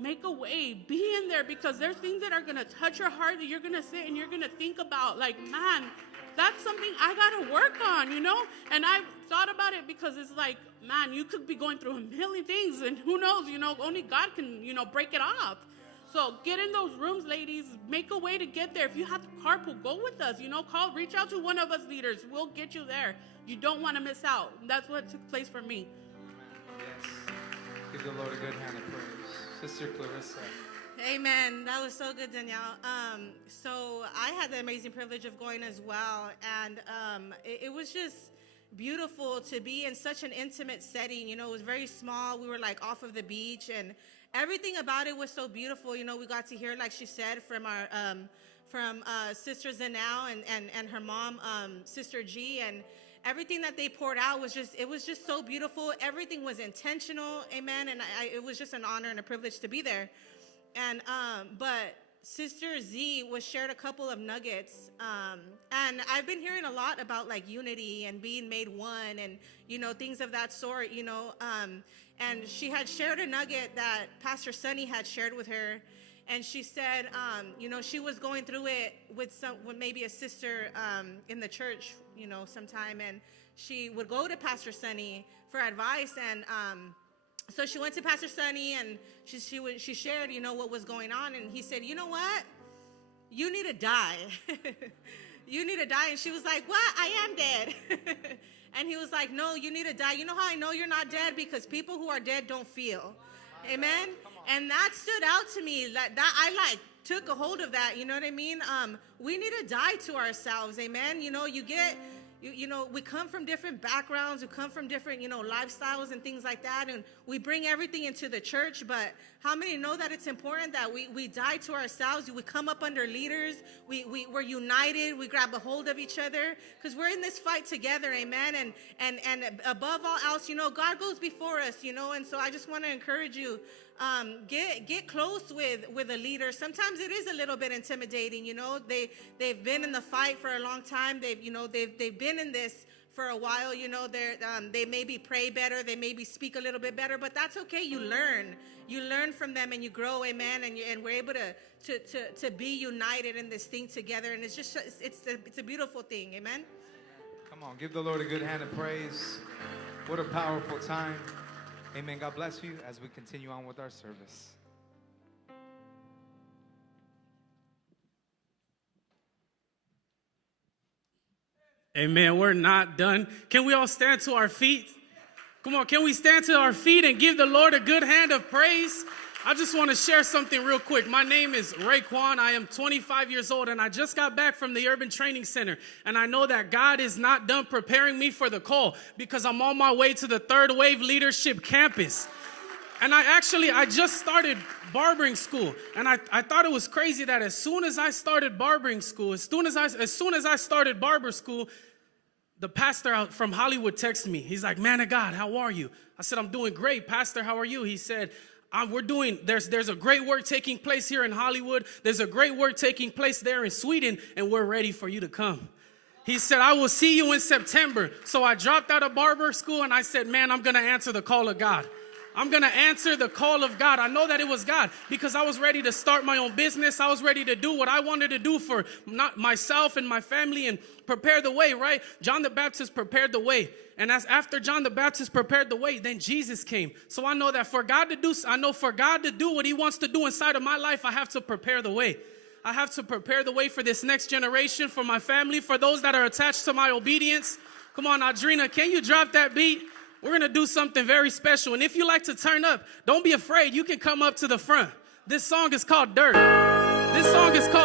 make a way, be in there, because there's things that are going to touch your heart that you're going to sit and you're going to think about, like, man, that's something I got to work on, And I've thought about it because it's like, man, you could be going through a million things, and who knows, only God can, break it off. So get in those rooms, ladies. Make a way to get there. If you have to carpool, go with us. Reach out to one of us leaders. We'll get you there. You don't want to miss out. That's what took place for me. Yes. Give the Lord a good hand of praise. Sister Clarissa. Amen. That was so good, Danielle. So I had the amazing privilege of going as well, and it was just beautiful to be in such an intimate setting. It was very small. We were like off of the beach, and everything about it was so beautiful. We got to hear, like she said, from our Sister Zanel and her mom, Sister G, and everything that they poured out was just so beautiful. Everything was intentional, amen. And it was just an honor and a privilege to be there. And but Sister Z was shared a couple of nuggets, and I've been hearing a lot about like unity and being made one, and things of that sort. And she had shared a nugget that Pastor Sunny had shared with her, and she said, she was going through it with maybe a sister in the church, sometime, and she would go to Pastor Sunny for advice, and so she went to Pastor Sunny, and she shared, what was going on, and he said, you know what? You need to die. You need to die. And she was like, what? I am dead. And he was like, no, you need to die. You know how I know you're not dead? Because people who are dead don't feel. Amen? And that stood out to me. That I took a hold of that. You know what I mean? We need to die to ourselves. Amen? We come from different backgrounds, we come from different, lifestyles and things like that, and we bring everything into the church, but how many know that it's important that we die to ourselves? We come up under leaders, we're united, we grab a hold of each other, because we're in this fight together, amen, and above all else, God goes before us, and so I just want to encourage you, get close with a leader. Sometimes it is a little bit intimidating, they've been in the fight for a long time, they've been in this for a while, they maybe pray better, they maybe speak a little bit better, but that's okay. You learn from them and you grow, amen, and we're able to be united in this thing together, and it's a beautiful thing, amen. Come on, give the Lord a good hand of praise. What a powerful time. Amen. God bless you as we continue on with our service. Amen. We're not done. Can we all stand to our feet? Come on, can we stand to our feet and give the Lord a good hand of praise? I just want to share something real quick. My name is Raekwon. I am 25 years old, and I just got back from the Urban Training Center. And I know that God is not done preparing me for the call, because I'm on my way to the Third Wave Leadership Campus. And I just started barbering school. And I thought it was crazy that as soon as I started barbering school, as soon as I started barber school, the pastor out from Hollywood texted me. He's like, man of God, how are you? I said, I'm doing great. Pastor, how are you? He said, there's a great work taking place here in Hollywood. There's a great work taking place there in Sweden, and we're ready for you to come. He said, I will see you in September. So I dropped out of barber school, and I said, man, I'm going to answer the call of God. I'm going to answer the call of God. I know that it was God, because I was ready to start my own business. I was ready to do what I wanted to do for not myself and my family and prepare the way, right? John the Baptist prepared the way. And after John the Baptist prepared the way, then Jesus came. So I know that for God to do what he wants to do inside of my life, I have to prepare the way. I have to prepare the way for this next generation, for my family, for those that are attached to my obedience. Come on, Audrina, can you drop that beat? We're going to do something very special. And if you like to turn up, don't be afraid. You can come up to the front. This song is called Dirt. This song is called